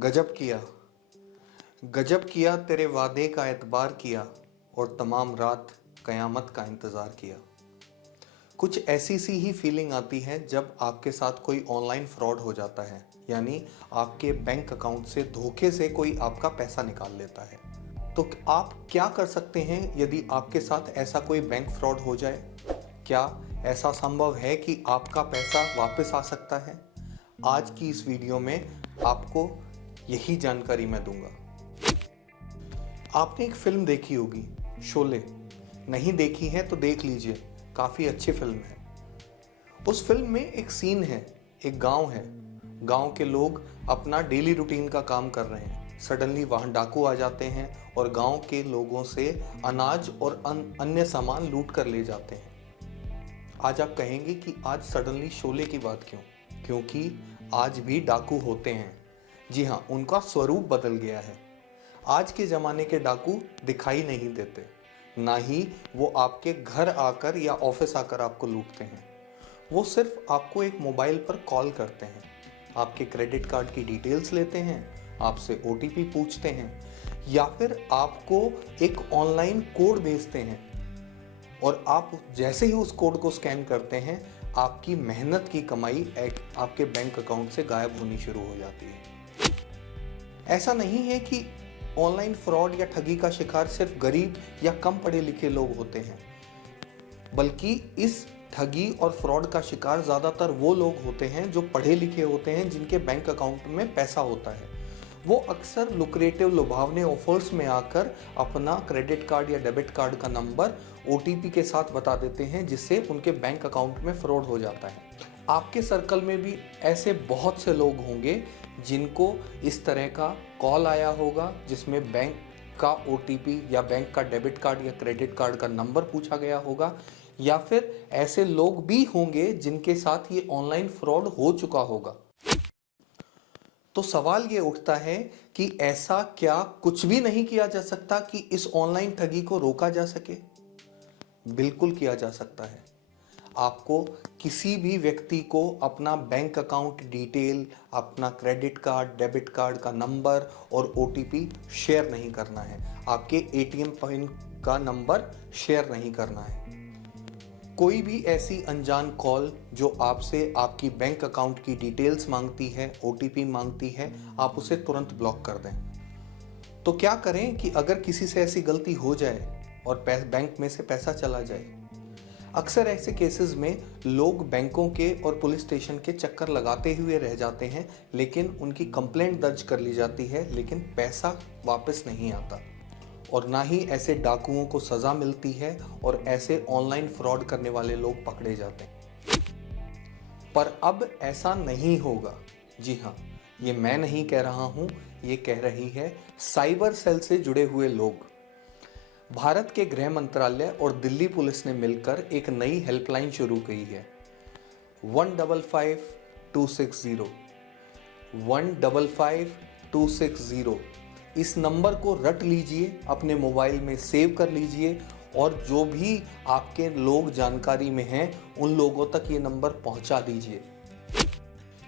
गजब किया, गजब किया, तेरे वादे का एतबार किया और तमाम रात कयामत का इंतज़ार किया। कुछ ऐसी सी ही फीलिंग आती है जब आपके साथ कोई ऑनलाइन फ्रॉड हो जाता है, यानी आपके बैंक अकाउंट से धोखे से कोई आपका पैसा निकाल लेता है। तो आप क्या कर सकते हैं यदि आपके साथ ऐसा कोई बैंक फ्रॉड हो जाए? क्या ऐसा संभव है कि आपका पैसा वापस आ सकता है? आज की इस वीडियो में आपको यही जानकारी मैं दूंगा। आपने एक फिल्म देखी होगी, शोले। नहीं देखी है तो देख लीजिए, काफ़ी अच्छी फिल्म है। उस फिल्म में एक सीन है, एक गांव है। गांव के लोग अपना डेली रूटीन का काम कर रहे हैं। सडनली वहां डाकू आ जाते हैं और गांव के लोगों से अनाज और अन्य सामान लूट कर ले जाते हैं। आज आप कहेंगे कि आज सडनली शोले की बात क्यों? क्योंकि आज भी डाकू होते हैं। जी हाँ, उनका स्वरूप बदल गया है। आज के ज़माने के डाकू दिखाई नहीं देते, ना ही वो आपके घर आकर या ऑफिस आकर आपको लूटते हैं। वो सिर्फ आपको एक मोबाइल पर कॉल करते हैं, आपके क्रेडिट कार्ड की डिटेल्स लेते हैं, आपसे OTP पूछते हैं या फिर आपको एक ऑनलाइन कोड भेजते हैं और आप जैसे ही उस कोड को स्कैन करते हैं, आपकी मेहनत की कमाई आपके बैंक अकाउंट से गायब होनी शुरू हो जाती है। ऐसा नहीं है कि ऑनलाइन फ्रॉड या ठगी का शिकार सिर्फ गरीब या कम पढ़े लिखे लोग होते हैं, बल्कि इस ठगी और फ्रॉड का शिकार ज़्यादातर वो लोग होते हैं जो पढ़े लिखे होते हैं, जिनके बैंक अकाउंट में पैसा होता है। वो अक्सर लुक्रेटिव लुभावने ऑफर्स में आकर अपना क्रेडिट कार्ड या डेबिट कार्ड का नंबर OTP के साथ बता देते हैं, जिससे उनके बैंक अकाउंट में फ्रॉड हो जाता है। आपके सर्कल में भी ऐसे बहुत से लोग होंगे जिनको इस तरह का कॉल आया होगा, जिसमें बैंक का OTP या बैंक का डेबिट कार्ड या क्रेडिट कार्ड का नंबर पूछा गया होगा, या फिर ऐसे लोग भी होंगे जिनके साथ ये ऑनलाइन फ्रॉड हो चुका होगा। तो सवाल ये उठता है कि ऐसा क्या कुछ भी नहीं किया जा सकता कि इस ऑनलाइन ठगी को रोका जा सके? बिल्कुल किया जा सकता है। आपको किसी भी व्यक्ति को अपना बैंक अकाउंट डिटेल, अपना क्रेडिट कार्ड, डेबिट कार्ड का नंबर और OTP शेयर नहीं करना है। आपके ATM पिन का नंबर शेयर नहीं करना है। कोई भी ऐसी अनजान कॉल जो आपसे आपकी बैंक अकाउंट की डिटेल्स मांगती है, OTP मांगती है, आप उसे तुरंत ब्लॉक कर दें। तो क्या करें कि अगर किसी से ऐसी गलती हो जाए और बैंक में से पैसा चला जाए? अक्सर ऐसे केसेस में लोग बैंकों के और पुलिस स्टेशन के चक्कर लगाते हुए रह जाते हैं, लेकिन उनकी कंप्लेंट दर्ज कर ली जाती है, लेकिन पैसा वापस नहीं आता और ना ही ऐसे डाकुओं को सज़ा मिलती है और ऐसे ऑनलाइन फ्रॉड करने वाले लोग पकड़े जाते हैं। पर अब ऐसा नहीं होगा। जी हाँ, ये मैं नहीं कह रहा हूँ, ये कह रही है साइबर सेल से जुड़े हुए लोग। भारत के गृह मंत्रालय और दिल्ली पुलिस ने मिलकर एक नई हेल्पलाइन शुरू की है, 155260। 155260 इस नंबर को रट लीजिए, अपने मोबाइल में सेव कर लीजिए और जो भी आपके लोग जानकारी में हैं उन लोगों तक ये नंबर पहुंचा दीजिए।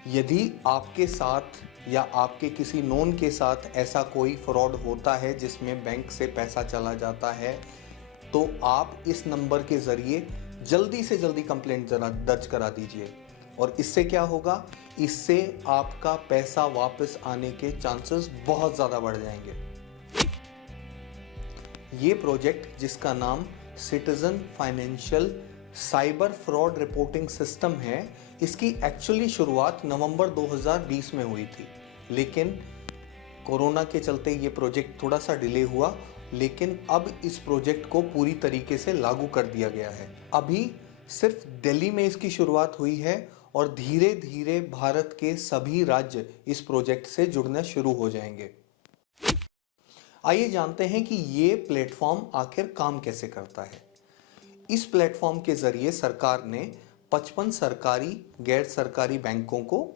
यदि आपके साथ या आपके किसी नोन के साथ ऐसा कोई फ्रॉड होता है जिसमें बैंक से पैसा चला जाता है, तो आप इस नंबर के ज़रिए जल्दी से जल्दी कंप्लेंट दर्ज करा दीजिए। और इससे क्या होगा? इससे आपका पैसा वापस आने के चांसेस बहुत ज़्यादा बढ़ जाएंगे। ये प्रोजेक्ट, जिसका नाम citizen financial cyber fraud reporting system है, इसकी एक्चुअली शुरुआत नवंबर 2020 में हुई थी, लेकिन कोरोना के चलते ये प्रोजेक्ट थोड़ा सा डिले हुआ, लेकिन अब इस प्रोजेक्ट को पूरी तरीके से लागू कर दिया गया है। अभी सिर्फ दिल्ली में इसकी शुरुआत हुई है और धीरे धीरे भारत के सभी राज्य इस प्रोजेक्ट से जुड़ना शुरू हो जाएंगे। आइए जानते हैं कि ये प्लेटफॉर्म आखिर काम कैसे करता है। इस प्लेटफॉर्म के जरिए सरकार ने 55 सरकारी गैर सरकारी बैंकों को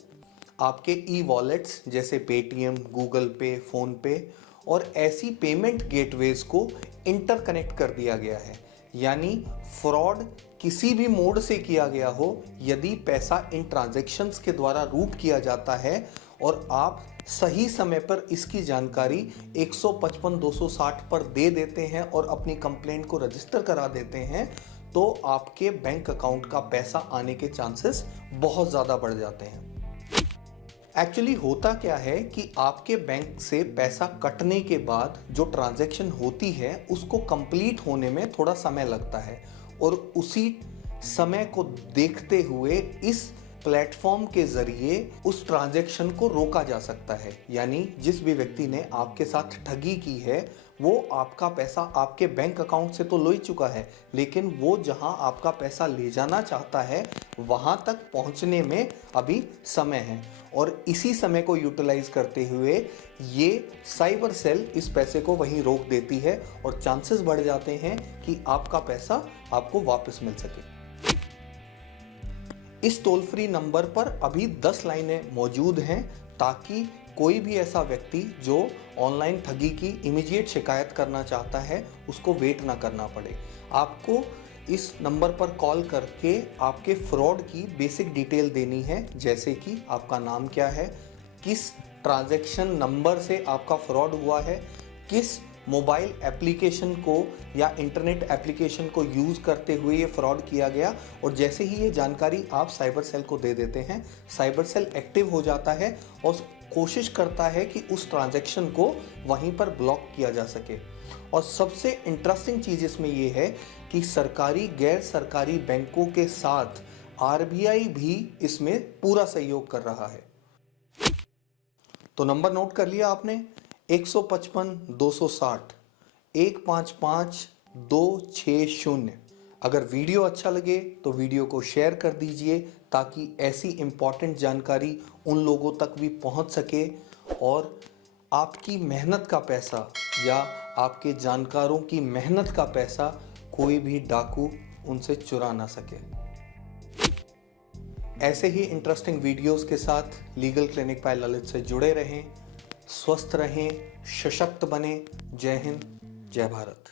आपके ई-वॉलेट्स जैसे पेटीएम, गूगल पे, फोन पे और ऐसी पेमेंट गेटवेज को इंटरकनेक्ट कर दिया गया है। यानी फ्रॉड किसी भी मोड से किया गया हो, यदि पैसा इन ट्रांजैक्शंस के द्वारा रूट किया जाता है और आप सही समय पर इसकी जानकारी 155-260 पर दे देते हैं और अपनी कंप्लेंट को रजिस्टर करा देते हैं, तो आपके बैंक अकाउंट का पैसा आने के चांसेस बहुत ज़्यादा बढ़ जाते हैं। एक्चुअली होता क्या है कि आपके बैंक से पैसा कटने के बाद जो ट्रांजैक्शन होती है उसको कंप्लीट होने में थोड़ा समय लगता है, और उसी समय को देखते हुए इस प्लेटफॉर्म के ज़रिए उस ट्रांजैक्शन को रोका जा सकता है। यानी जिस भी व्यक्ति ने आपके साथ ठगी की है वो आपका पैसा आपके बैंक अकाउंट से तो ले ही चुका है, लेकिन वो जहां आपका पैसा ले जाना चाहता है वहां तक पहुंचने में अभी समय है, और इसी समय को यूटिलाइज करते हुए ये साइबर सेल इस पैसे को वहीं रोक देती है और चांसेस बढ़ जाते हैं कि आपका पैसा आपको वापस मिल सके। इस टोल फ्री नंबर पर अभी 10 लाइनें मौजूद हैं, ताकि कोई भी ऐसा व्यक्ति जो ऑनलाइन ठगी की इमीडिएट शिकायत करना चाहता है उसको वेट ना करना पड़े। आपको इस नंबर पर कॉल करके आपके फ्रॉड की बेसिक डिटेल देनी है, जैसे कि आपका नाम क्या है, किस ट्रांजैक्शन नंबर से आपका फ्रॉड हुआ है, किस मोबाइल एप्लीकेशन को या इंटरनेट एप्लीकेशन को यूज़ करते हुए ये फ्रॉड किया गया। और जैसे ही ये जानकारी आप साइबर सेल को दे देते हैं, साइबर सेल एक्टिव हो जाता है और कोशिश करता है कि उस ट्रांजैक्शन को वहीं पर ब्लॉक किया जा सके। और सबसे इंटरेस्टिंग चीज़ इसमें ये है कि सरकारी गैर सरकारी बैंकों के साथ आरबीआई भी इसमें पूरा सहयोग कर रहा है। तो नंबर नोट कर लिया आपने, 155-260 155-260। अगर वीडियो अच्छा लगे तो वीडियो को शेयर कर दीजिए, ताकि ऐसी इम्पॉर्टेंट जानकारी उन लोगों तक भी पहुंच सके और आपकी मेहनत का पैसा या आपके जानकारों की मेहनत का पैसा कोई भी डाकू उनसे चुरा ना सके। ऐसे ही इंटरेस्टिंग वीडियोस के साथ लीगल क्लिनिक बाय ललित से जुड़े रहें, स्वस्थ रहें, सशक्त बने। जय हिंद, जय भारत।